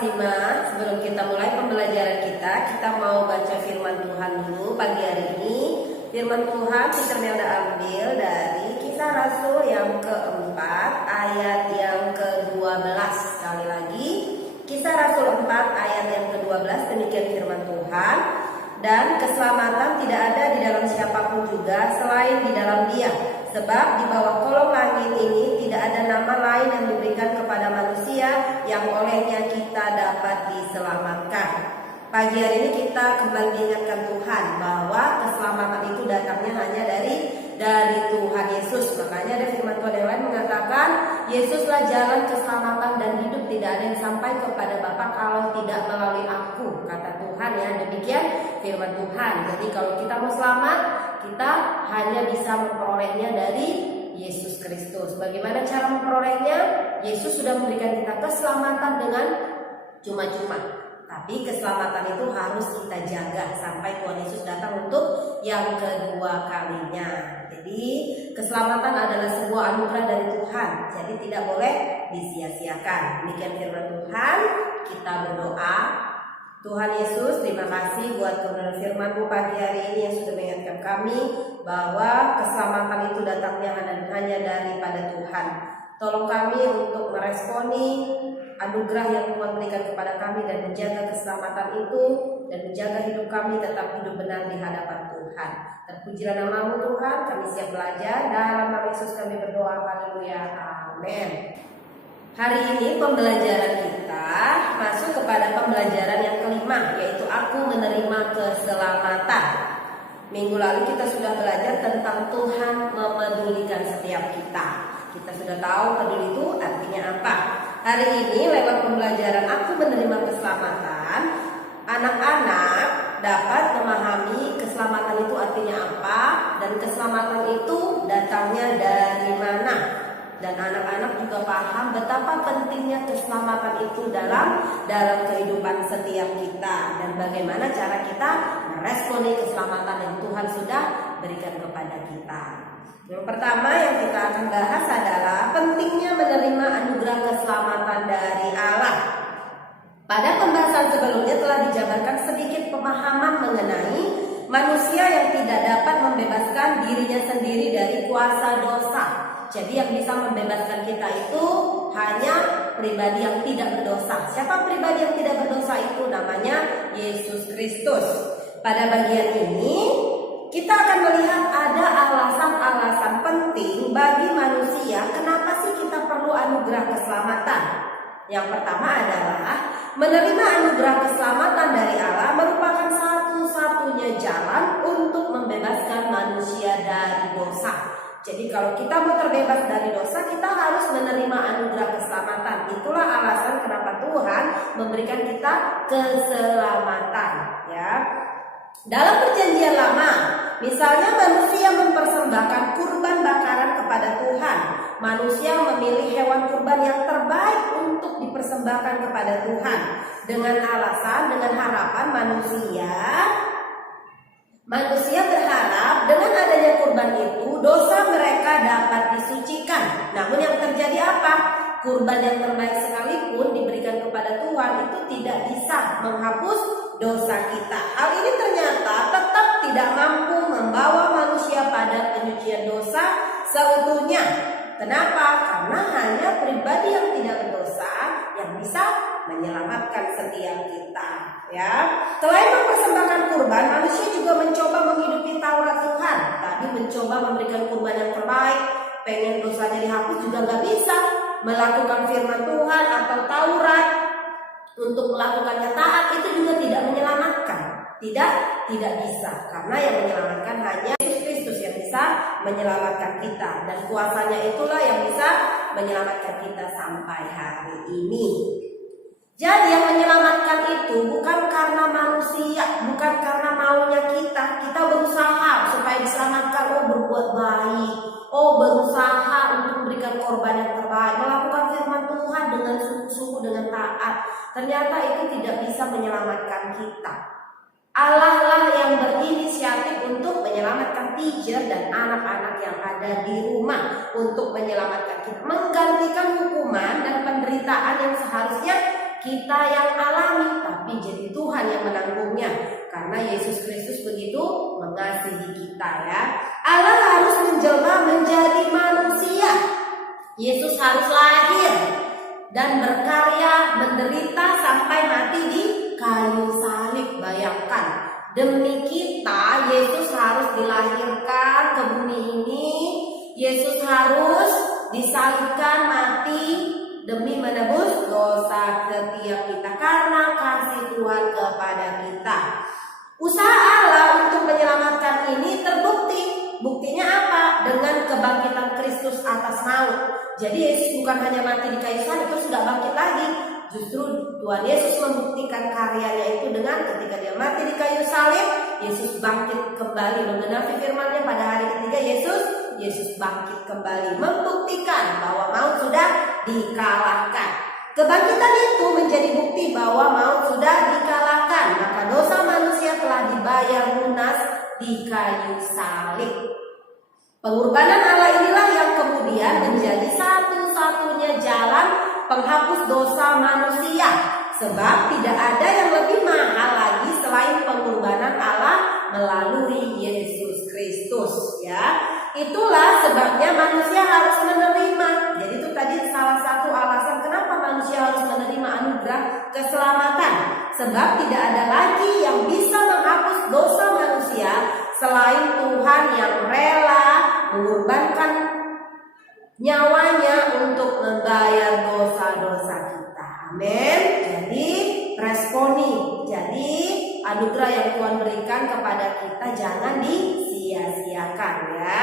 simak, sebelum kita mulai pembelajaran kita mau baca firman Tuhan dulu pagi hari ini. Firman Tuhan kita ambil dari Kisah Rasul yang keempat ayat yang ke-12. Sekali lagi, Kisah Rasul 4 ayat yang ke-12, demikian firman Tuhan. Dan keselamatan tidak ada di dalam siapapun juga selain di dalam Dia. Sebab di bawah kolong langit ini tidak ada nama lain yang diberikan kepada manusia yang olehnya kita dapat diselamatkan. Pagi hari ini kita kembali diingatkan Tuhan bahwa keselamatan itu datangnya hanya dari Tuhan Yesus. Makanya ada firman Tuhan yang lain mengatakan, Yesuslah jalan keselamatan dan hidup, tidak ada yang sampai kepada Bapa kalau tidak melalui aku, kata Tuhan ya. Demikian firman Tuhan. Jadi kalau kita mau selamat, kita hanya bisa memperolehnya dari Yesus Kristus. Bagaimana cara memperolehnya? Yesus sudah memberikan kita keselamatan dengan cuma-cuma. Tapi keselamatan itu harus kita jaga sampai Tuhan Yesus datang untuk yang kedua kalinya. Jadi keselamatan adalah sebuah anugerah dari Tuhan. Jadi tidak boleh disia-siakan. Demikian firman Tuhan. Kita berdoa. Tuhan Yesus, terima kasih buat kebenaran firman-Mu pagi hari ini yang sudah mengingatkan kami bahwa keselamatan itu datangnya hanya daripada Tuhan. Tolong kami untuk meresponi anugerah yang Tuhan berikan kepada kami dan menjaga keselamatan itu dan menjaga hidup kami tetap hidup benar di hadapan Tuhan. Terpujilah nama-Mu Tuhan, kami siap belajar. Dalam nama Yesus kami berdoa, haleluya, amin. Hari ini pembelajaran kita masuk kepada pembelajaran yang kelima, yaitu aku menerima keselamatan. Minggu lalu kita sudah belajar tentang Tuhan memedulikan setiap kita. Kita sudah tahu peduli itu artinya apa. Hari ini lewat pembelajaran aku menerima keselamatan, anak-anak dapat memahami keselamatan itu artinya apa dan keselamatan itu datangnya dari mana. Dan anak-anak juga paham betapa pentingnya keselamatan itu dalam kehidupan setiap kita dan bagaimana cara kita meresponi keselamatan yang Tuhan sudah berikan kepada kita. Yang pertama yang kita akan bahas adalah pentingnya menerima anugerah keselamatan dari Allah. Pada pembahasan sebelumnya telah dijabarkan sedikit pemahaman mengenai manusia yang tidak dapat membebaskan dirinya sendiri dari kuasa dosa. Jadi yang bisa membebaskan kita itu hanya pribadi yang tidak berdosa. Siapa pribadi yang tidak berdosa itu? Namanya Yesus Kristus. Pada bagian ini kita akan melihat ada alasan-alasan penting bagi manusia kenapa sih kita perlu anugerah keselamatan. Yang pertama adalah menerima anugerah keselamatan dari Allah merupakan satu-satunya jalan untuk membebaskan manusia dari dosa. Jadi kalau kita mau terbebas dari dosa, kita harus menerima anugerah keselamatan. Itulah alasan kenapa Tuhan memberikan kita keselamatan, ya. Dalam perjanjian lama, misalnya manusia mempersembahkan kurban bakaran kepada Tuhan. Manusia memilih hewan kurban yang terbaik untuk dipersembahkan kepada Tuhan. Dengan alasan, dengan harapan manusia berharap dengan adanya kurban itu dosa mereka dapat disucikan. Namun yang terjadi apa? Kurban yang terbaik sekalipun diberikan kepada Tuhan itu tidak bisa menghapus dosa kita. Hal ini ternyata tetap tidak mampu membawa manusia pada penyucian dosa seutuhnya. Kenapa? Karena hanya pribadi yang tidak berdosa yang bisa menyelamatkan setiap kita, ya. Selain mempersembahkan kurban, manusia juga mencoba menghidupi Taurat Tuhan. Tadi mencoba memberikan kurban yang terbaik, pengen dosanya dihapus juga nggak bisa. Melakukan firman Tuhan atau Taurat untuk melakukannya taat itu juga tidak menyelamatkan. Tidak bisa, karena yang menyelamatkan hanya Yesus Kristus yang bisa menyelamatkan kita, dan kuasanya itulah yang bisa menyelamatkan kita sampai hari ini. Jadi yang menyelamatkan itu bukan karena manusia, bukan karena maunya kita berusaha supaya diselamatkan, berbuat baik, berusaha untuk memberikan korban yang terbaik, melakukan firman Tuhan dengan sungguh-sungguh, dengan taat. Ternyata itu tidak bisa menyelamatkan kita. Allah lah yang berinisiatif untuk menyelamatkan teacher dan anak-anak yang ada di rumah, untuk menyelamatkan kita, menggantikan hukuman dan penderitaan yang seharusnya kita yang alami, tapi jadi Tuhan yang menanggungnya. Karena Yesus Kristus begitu mengasihi kita ya. Allah harus menjelma menjadi manusia. Yesus harus lahir dan berkarya, menderita sampai mati di kayu salib. Bayangkan, demi kita Yesus harus dilahirkan ke bumi ini. Yesus harus disalibkan mati demi menebus dosa setiap kita karena kasih Tuhan kepada kita. Usaha Allah untuk menyelamatkan ini terbukti. Buktinya apa? Dengan kebangkitan Kristus atas maut. Jadi Yesus bukan hanya mati di kayu salib terus nggak bangkit lagi. Justru Tuhan Yesus membuktikan karyanya itu dengan ketika dia mati di kayu salib, Yesus bangkit kembali, menggenapi firman-Nya pada hari ketiga. Yesus bangkit kembali, membuktikan bahwa maut sudah dikalahkan. Kebangkitan itu menjadi bukti bahwa maut sudah dikalahkan, maka dosa manusia telah dibayar lunas di kayu salib. Pengorbanan Allah inilah yang kemudian menjadi satu-satunya jalan penghapus dosa manusia. Sebab tidak ada yang lebih mahal lagi selain pengorbanan Allah melalui Yesus Kristus ya. Itulah sebabnya manusia harus menerima. Jadi itu tadi salah satu alasan kenapa manusia harus menerima anugerah keselamatan. Sebab tidak ada lagi yang bisa menghapus dosa manusia selain Tuhan yang rela mengorbankan nyawanya untuk membayar dosa-dosa kita. Amin. Jadi responi. Jadi anugerah yang Tuhan berikan kepada kita jangan disia-siakan ya.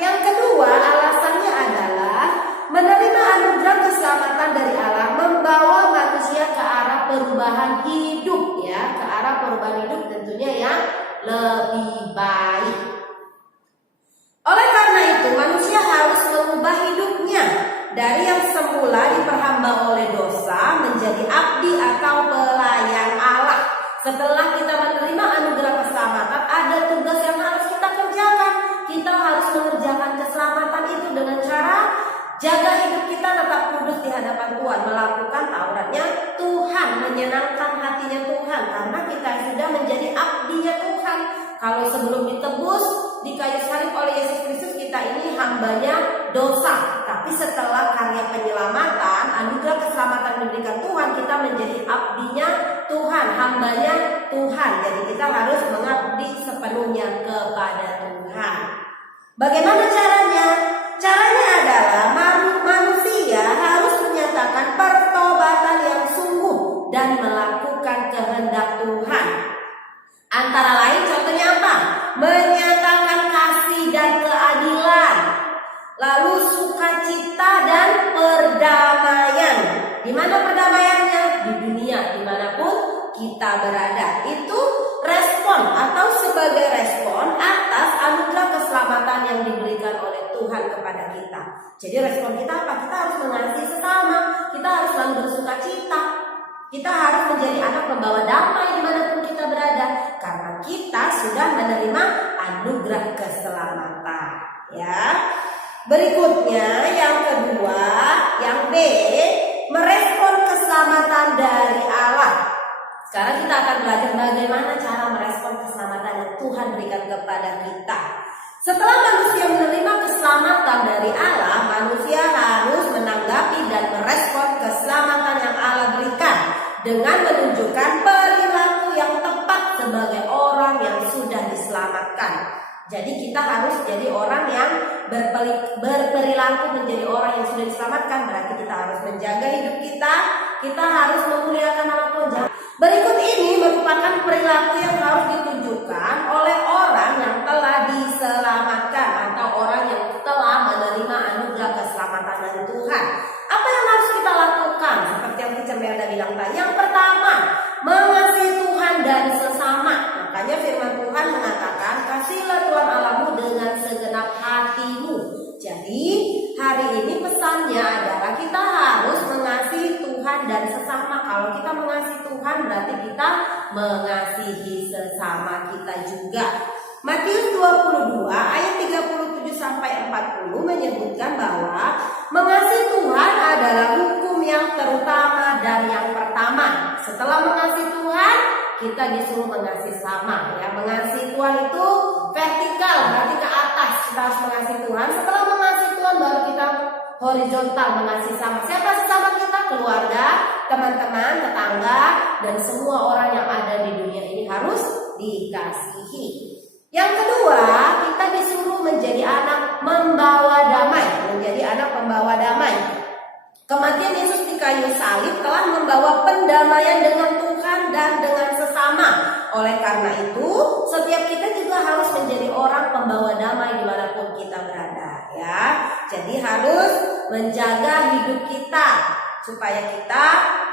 Yang kedua alasannya adalah menerima anugerah keselamatan dari Allah membawa manusia ke arah perubahan hidup ya, ke arah perubahan hidup tentunya yang lebih baik. Oleh karena itu manusia harus mengubah hidupnya dari yang semula diperhamba oleh dosa menjadi abdi atau pelayan Allah. Setelah kita menerima anugerah keselamatan, ada tugas yang harus kita kerjakan. Kita harus mengerjakan keselamatan itu dengan cara jaga hidup kita tetap kudus di hadapan Tuhan, melakukan tauratnya Tuhan, menyenangkan hatinya Tuhan, karena kita sudah menjadi abdinya Tuhan. Kalau sebelum ditebus di kayu salib oleh Yesus Kristus, kita ini hambanya dosa. Tapi setelah karya penyelamatan, anugerah keselamatan diberikan Tuhan, kita menjadi abdinya Tuhan, hambanya Tuhan. Jadi kita harus mengabdi sepenuhnya kepada Tuhan. Bagaimana caranya? Caranya adalah manusia harus menyatakan pertobatan yang sungguh dan melakukan kehendak Tuhan. Antara lain contohnya apa? Menyatakan kasih dan keadilan, lalu sukacita dan perdamaian. Di mana perdamaiannya? Di dunia dimanapun kita berada. Itu respon atau sebagai respon atas anugerah keselamatan yang diberikan oleh Tuhan kepada kita. Jadi respon kita apa? Kita harus mengasihi sesama, kita harus selalu bersukacita, kita harus menjadi anak pembawa damai dimanapun kita berada, karena kita sudah menerima anugerah keselamatan. Ya. Berikutnya yang kedua, yang B, merespon keselamatan dari Allah. Sekarang kita akan belajar bagaimana cara merespon keselamatan yang Tuhan berikan kepada kita. Setelah manusia menerima keselamatan dari Allah, manusia harus menanggapi dan merespon keselamatan yang Allah berikan dengan menunjukkan perilaku yang tepat sebagai orang yang sudah diselamatkan. Jadi kita harus jadi orang yang berperilaku menjadi orang yang sudah diselamatkan. Berarti kita harus menjaga hidup kita harus memuliakan nama Tuhan. Berikut ini merupakan perilaku yang harus ditunjukkan oleh orang yang telah diselamatkan atau orang yang telah menerima anugerah keselamatan dari Tuhan. Apa yang harus kita lakukan? Seperti yang Teacher Melda bilang tadi. Yang pertama, mengasihi Tuhan dan sesama. Makanya firman Tuhan mengatakan, kasihilah Tuhan Allahmu dengan segenap hatimu. Jadi hari ini pesannya adalah kita harus mengasihi Tuhan dan sesama. Kalau kita mengasihi Tuhan berarti kita mengasihi sesama kita juga. Matius 22 ayat 37 sampai 40 menyebutkan bahwa mengasihi Tuhan adalah hukum yang terutama dan yang pertama. Setelah mengasihi Tuhan, kita disuruh mengasihi sama, ya. Mengasihi Tuhan itu vertikal, berarti ke atas. Kita harus mengasihi Tuhan. Setelah mengasihi Tuhan baru kita horizontal, mengasihi sama. Siapa sesama kita? Keluarga, teman-teman, tetangga, dan semua orang yang ada di dunia ini harus dikasihi. Yang kedua, kita disuruh menjadi anak membawa damai, menjadi anak pembawa damai. Kematian Yesus di kayu salib telah membawa pendamaian dengan Tuhan dan dengan sesama. Oleh karena itu, setiap kita juga harus menjadi orang pembawa damai dimanapun kita berada, ya. Jadi harus menjaga hidup kita supaya kita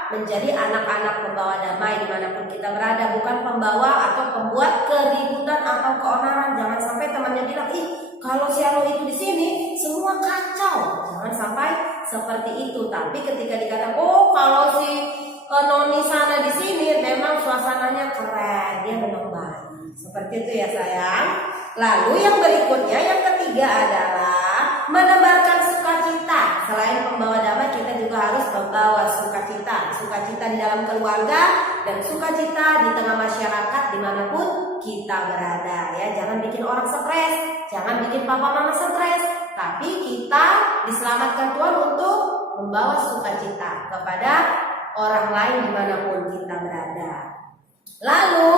menjadi anak-anak pembawa damai dimanapun kita berada, bukan pembawa atau pembuat keributan atau keonaran. Jangan sampai temannya bilang, ih kalau si Anu itu di sini semua kacau. Jangan sampai seperti itu. Tapi ketika dikatakan, oh kalau si Noni sana di sini memang suasananya keren, dia memang baik. Seperti itu ya sayang. Lalu yang berikutnya, yang ketiga adalah menebarkan sukacita. Selain pembawa damai, kita juga harus membawa sukacita. Sukacita di dalam keluarga dan sukacita di tengah masyarakat dimanapun kita berada, ya. Jangan bikin orang stres, jangan bikin papa mama stres. Tapi kita diselamatkan Tuhan untuk membawa sukacita kepada orang lain dimanapun kita berada. Lalu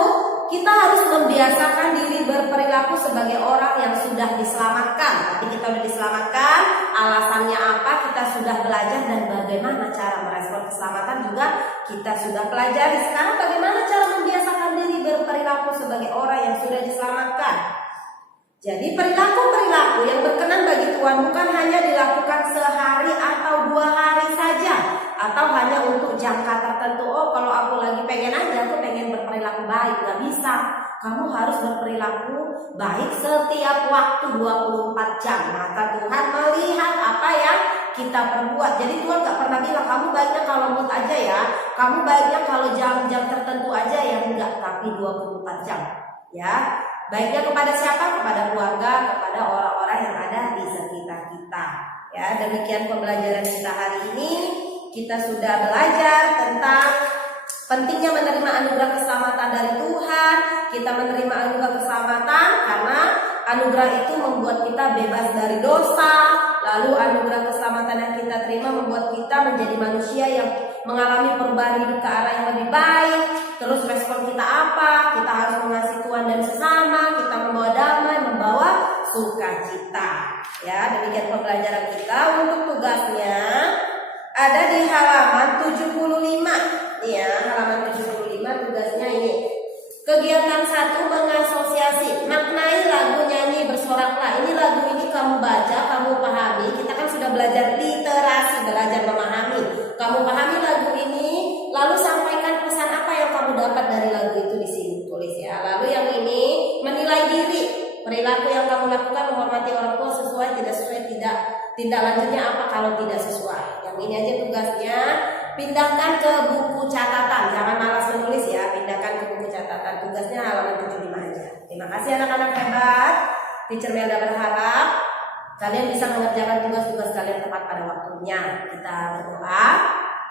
kita harus membiasakan diri berperilaku sebagai orang yang sudah diselamatkan. Tapi kita sudah diselamatkan, alasannya apa? Kita sudah belajar dan bagaimana cara merespon keselamatan juga kita sudah pelajari. Sekarang bagaimana cara membiasakan diri berperilaku sebagai orang yang sudah diselamatkan? Jadi perilaku-perilaku yang berkenan bagi Tuhan bukan hanya dilakukan sehari atau 2 hari saja, atau hanya untuk jangka tertentu. Oh kalau aku lagi pengen aja, aku pengen berperilaku baik. Gak bisa. Kamu harus berperilaku baik setiap waktu 24 jam. Maka Tuhan melihat apa yang kita perbuat. Jadi Tuhan gak pernah bilang kamu baiknya kalau mood aja ya, kamu baiknya kalau jam-jam tertentu aja ya. Enggak, tapi 24 jam, ya. Baiknya kepada siapa? Kepada keluarga, kepada orang-orang yang ada di sekitar kita. Ya, demikian pembelajaran kita hari ini. Kita sudah belajar tentang pentingnya menerima anugerah keselamatan dari Tuhan. Kita menerima anugerah keselamatan karena anugerah itu membuat kita bebas dari dosa. Lalu anugerah keselamatan yang kita terima membuat kita menjadi manusia yang mengalami perubahan hidup ke arah yang lebih baik. Terus respon kita apa? Kita harus mengasihi Tuhan dan sesama. Kita membawa damai, membawa sukacita. Ya, demikian pembelajaran kita. Untuk tugasnya ada di halaman 75. Ya, halaman 75 tugasnya ini. Kegiatan 1, mengasosiasi. Maknai lagu, nyanyi, bersoraklah. Ini lagu ini kamu baca, kamu pahami. Kita kan sudah belajar literasi, belajar memahami. Kamu pahami lagu ini, lalu sampaikan pesan apa yang kamu dapat dari lagu itu di sini, tulis ya. Lalu yang ini menilai diri, perilaku yang kamu lakukan, menghormati orang tua sesuai, tidak sesuai, tindak lanjutnya apa kalau tidak sesuai. Yang ini aja tugasnya. Pindahkan ke buku catatan, jangan malas menulis ya. Pindahkan ke buku catatan, tugasnya halaman 75 aja. Terima kasih anak-anak hebat. Teacher Melda berharap kalian bisa mengerjakan tugas-tugas kalian tepat pada waktunya. Kita berdoa.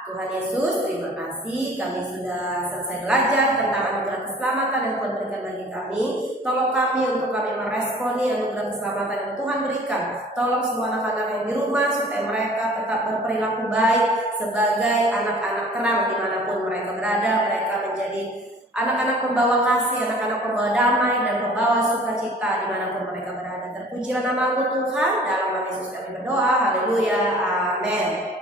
Tuhan Yesus, terima kasih kami sudah selesai belajar tentang anugerah keselamatan yang Tuhan berikan bagi kami. Tolong kami untuk kami meresponi anugerah keselamatan yang Tuhan berikan. Tolong semua anak-anak yang di rumah supaya mereka tetap berperilaku baik sebagai anak-anak terang dimanapun mereka berada. Mereka menjadi anak-anak pembawa kasih, anak-anak pembawa damai dan pembawa sukacita dimanapun mereka berada. Terpujilah nama-Mu Tuhan. Dalam nama Yesus kami berdoa. Haleluya. Amin.